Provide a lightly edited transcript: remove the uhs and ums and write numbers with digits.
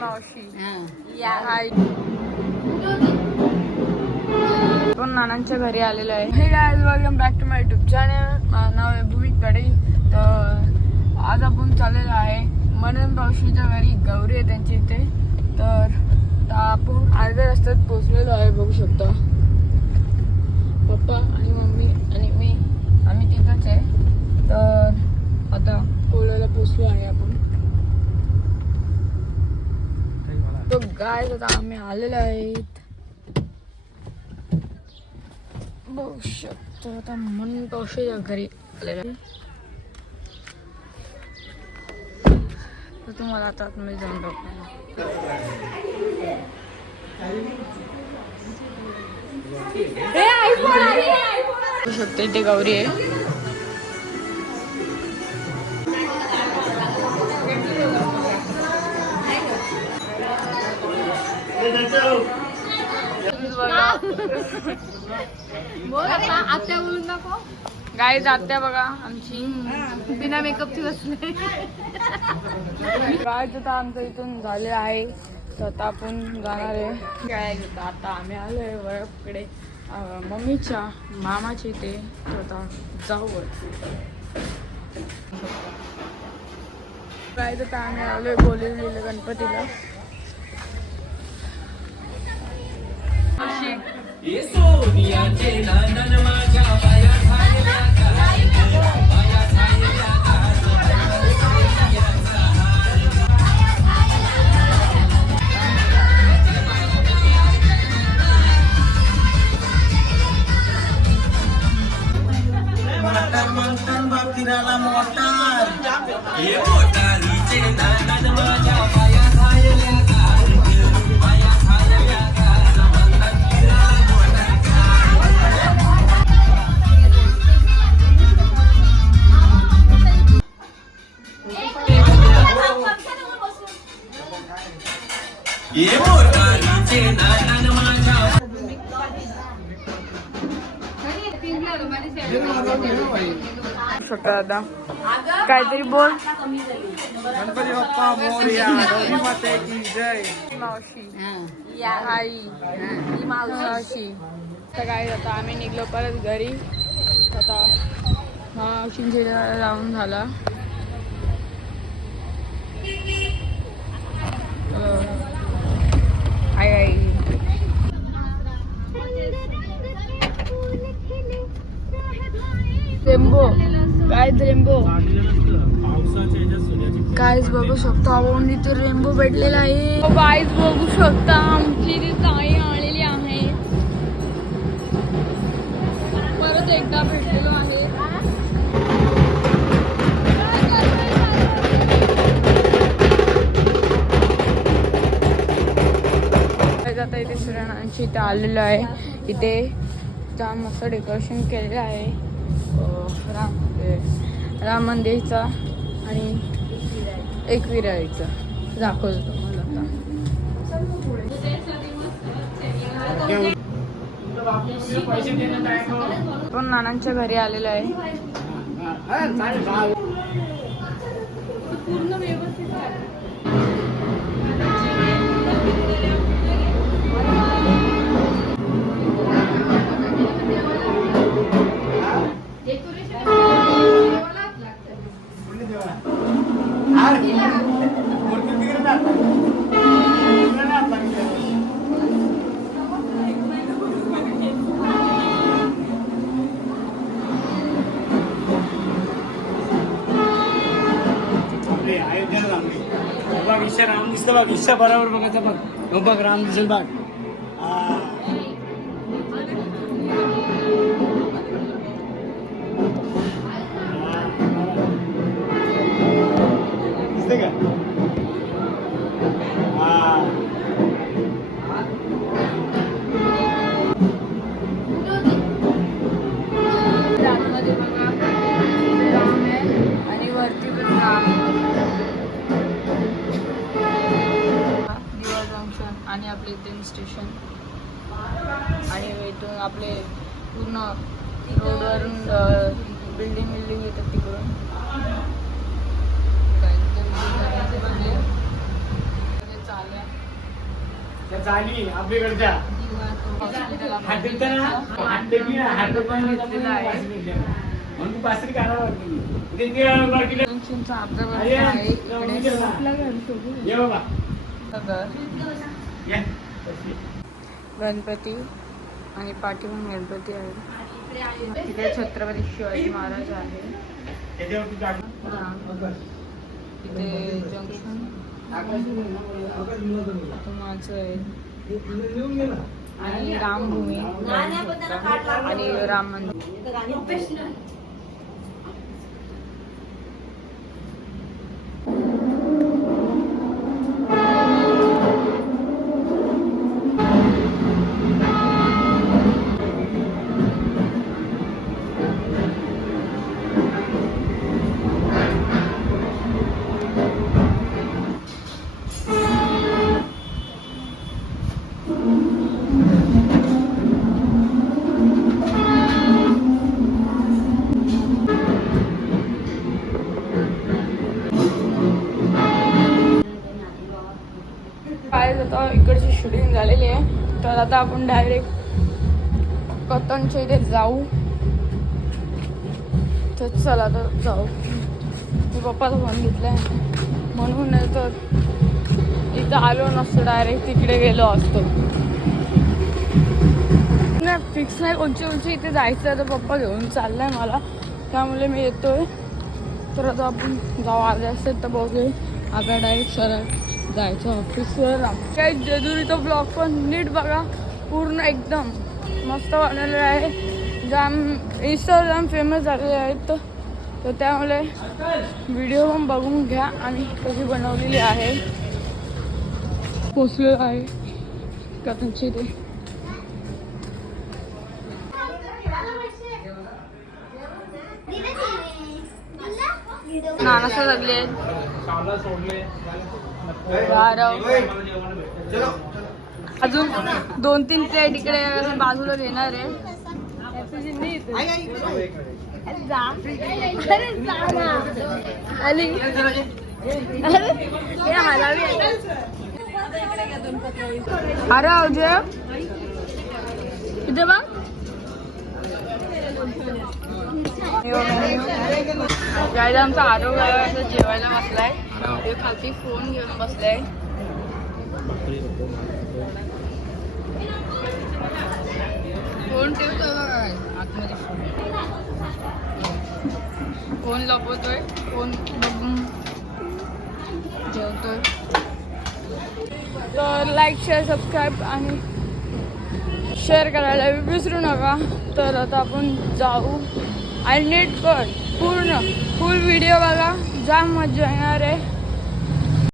मावशी पण नानांच्या घरी आलेलो आहे. Hey guys welcome back to my YouTube channel. माझं नाव आहे भूमिक कडे. तर आज आपण चाललेलो आहे मनन मावशीच्या घरी. गौरी आहे त्यांच्या इथे. तर आपण अर्ध्या रस्त्यात पोहोचलेलो आहे. बघू शकता पप्पा आणि मम्मी आणि मी आम्ही तिथंच आहे. तर आता कोळ्याला पोचलो आहे आपण. तो गाय आता आम्ही आलेलो आहेत. बघू शकतो आता मनन मावशीच्या घरी आलेलो आहे. तर तुम्हाला आता आतमध्ये जाऊन बघतो. बघू शकतो इथे गौरी आहे. गाईज आत्या बघा आमची बिना मेकअपची बसली. गाईज आता आमचं इथून झाले आहे. तर आता आपण जाणार आहे. काय आता आम्ही आलोय वळकडे मम्मीच्या मामाच्या इथे. तर आता जाऊ. गाईज आता आम्ही आलोय बोललेलं गणपतीला. दादा काहीतरी बोल. गणपती बाप्पा मोरया. गौरी माते की जय. मावशी आई मावशी. तर काय आता आम्ही निघलो परत घरी. आता मावशींचे जाऊन झाला. आई आई रेम्बो काय रेम्बो गाईज बघू शकतो. आपण इथे रेम्बो भेटलेला आहे. गाईज बघू शकता आमची ती ताई आलेली आहे. परत एकदा भेटलेलो आहे. आता इथे सूर्यनारायणची इथे आलेलो आहे. इथे छान मस्त डेकोरेशन केलेलं आहे. राम मंदिरचा आणि एकविराईचा दाखवतो तुम्हाला आता. पण नानांच्या घरी आलेलो आहे. पूर्ण व्यवस्थित आहे. राम दिसतो बघ. इच्छा बरोबर बघायचं बघ. बघ राम दिसेल बघ. दिसते का? राममध्ये बघा राम आहे आणि वरती पण राम. आणि आपले ट्रेन स्टेशन आणि इथून आपले पूर्ण रोडवरून बिल्डिंग येतात तिकडून. चालू गणपती आणि पाठीमागे गणपती आहे. तिकडे छत्रपती शिवाजी महाराज आहे. इथे जंक्शन माझं आहे आणि रामभूमी आणि राम मंदिर. काय आता इकडची शूटिंग झालेली आहे, तर आता आपण डायरेक्ट कतनच्या इथे जाऊ. तर चला तर जाऊ. मी पप्पाचा फोन घेतलाय म्हणून नाही तर इथं आलो नसतो, डायरेक्ट तिकडे गेलो असतो. नाही फिक्स नाही कोणची इथे जायचं आहे, तर पप्पा घेऊन चाललाय मला, त्यामुळे मी येतोय. तर आता आपण जाऊ. आले असेल तर बघू. आता डायरेक्ट सरळ जायचं ऑफिसवर. काही जेजुरीचा ब्लॉग पण नीट बघा, पूर्ण एकदम मस्त बनवलेलं आहे. जाम इंस्टावर जाम फेमस झालेले आहेत, तर त्यामुळे व्हिडिओ पण बघून घ्या आणि कशी बनवलेली आहे. पोचलेलं आहे कथनची इथे. नानासा लागले अजून 2-3 प्लेट इकडे बाजूला घेणार आहे. अरे अजय इथे बघ. गायला आमचा आरोग्य असं जेवायला बसलाय. ते खालती फोन घेऊन बसलाय. फोन ठेवतोय बघा आतमध्ये. फोन लपवतोय, फोन बघून जेवतोय. तर लाईक शेअर सबस्क्राईब आणि शेअर करायला विसरू नका. तर आता आपण जाऊ आणि नीट कर पूर्ण फुल व्हिडिओ बघा, जाम मजा येणार आहे.